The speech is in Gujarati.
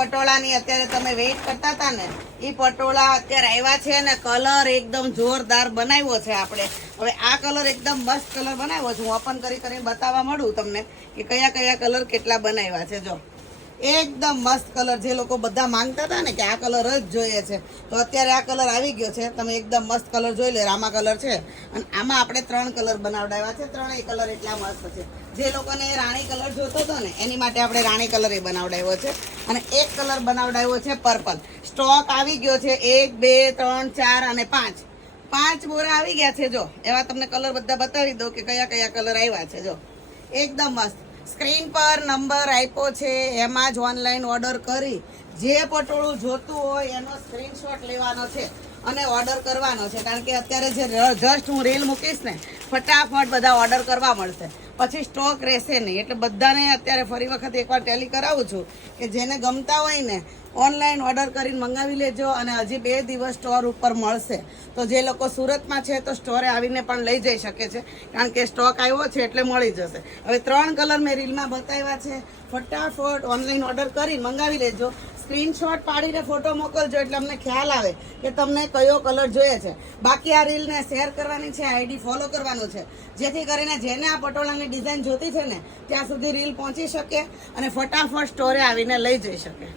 પટોળાની અત્યારે તમે વેઇટ કરતા હતા ને, એ પટોળા અત્યારે આવ્યા છે ને કલર એકદમ જોરદાર બનાવ્યો છે આપણે. હવે આ કલર એકદમ મસ્ત કલર બનાવ્યો છે. હું ઓપન કરીને બતાવવા માંડું તમને કે કયા કયા કલર કેટલા બનાવ્યા છે. જો એકદમ મસ્ત કલર, જે લોકો બધા માંગતા હતા ને કે આ કલર જ જોઈએ છે, તો અત્યારે આ કલર આવી ગયો છે. તમે એકદમ મસ્ત કલર જોઈ લો, રામા કલર છે. અને આમાં આપણે 3 કલર બનાવડાવ્યા છે. ત્રણેય કલર એટલા મસ્ત છે. જે લોકોને રાણી કલર જોતો હતો ને એની માટે આપણે રાણી કલર એ બનાવડાવ્યો છે. અને એક કલર બનાવડાવ્યો છે પર્પલ. સ્ટોક આવી ગયો છે 1 2 3 4 અને 5. 5 બોરા આવી ગયા છે. જો એવા તમને કલર બધા બતાવી દો કે કયા કયા કલર આવ્યા છે. જો એકદમ મસ્ત. સ્ક્રીન પર નંબર આપ્યો છે, એમાં જ ઓનલાઈન ઓર્ડર કરી જે પટોળું જોતું હોય એનો સ્ક્રીનશોટ લેવાનો છે અને ઓર્ડર કરવાનો છે. કારણ કે અત્યારે જે જસ્ટ હું રીલ મૂકીશ ને, ફટાફટ બધા ઓર્ડર કરવા મળશે, પછી સ્ટોક રહેશે નહીં. એટલે બધાને અત્યારે ફરી વખત એકવાર ટેલી કરાવું છું કે જેને ગમતા હોય ને ઓનલાઈન ઓર્ડર કરીને મંગાવી લેજો. અને હજી 2 દિવસ સ્ટોર ઉપર મળશે. તો જે લોકો સુરતમાં છે તો સ્ટોરે આવીને પણ લઈ જઈ શકે છે, કારણ કે સ્ટોક આવ્યો છે એટલે મળી જશે. હવે 3 કલર મેં રીલમાં બતાવ્યા છે. ફટાફટ ઓનલાઈન ઓર્ડર કરીને મંગાવી લેજો. સ્ક્રીનશોટ પાડીને ફોટો મોકલજો એટલે અમને ખ્યાલ આવે કે તમને કયો કલર જોઈએ છે. બાકી આ રીલને શેર કરવાની છે, આઈડી ફોલો કરવાનું છે, જેથી કરીને જેને આ પટોળાની ડિઝાઇન જોતી છે ને ત્યાં સુધી રીલ પહોંચી શકે અને ફટાફટ સ્ટોરે આવીને લઈ જઈ શકે.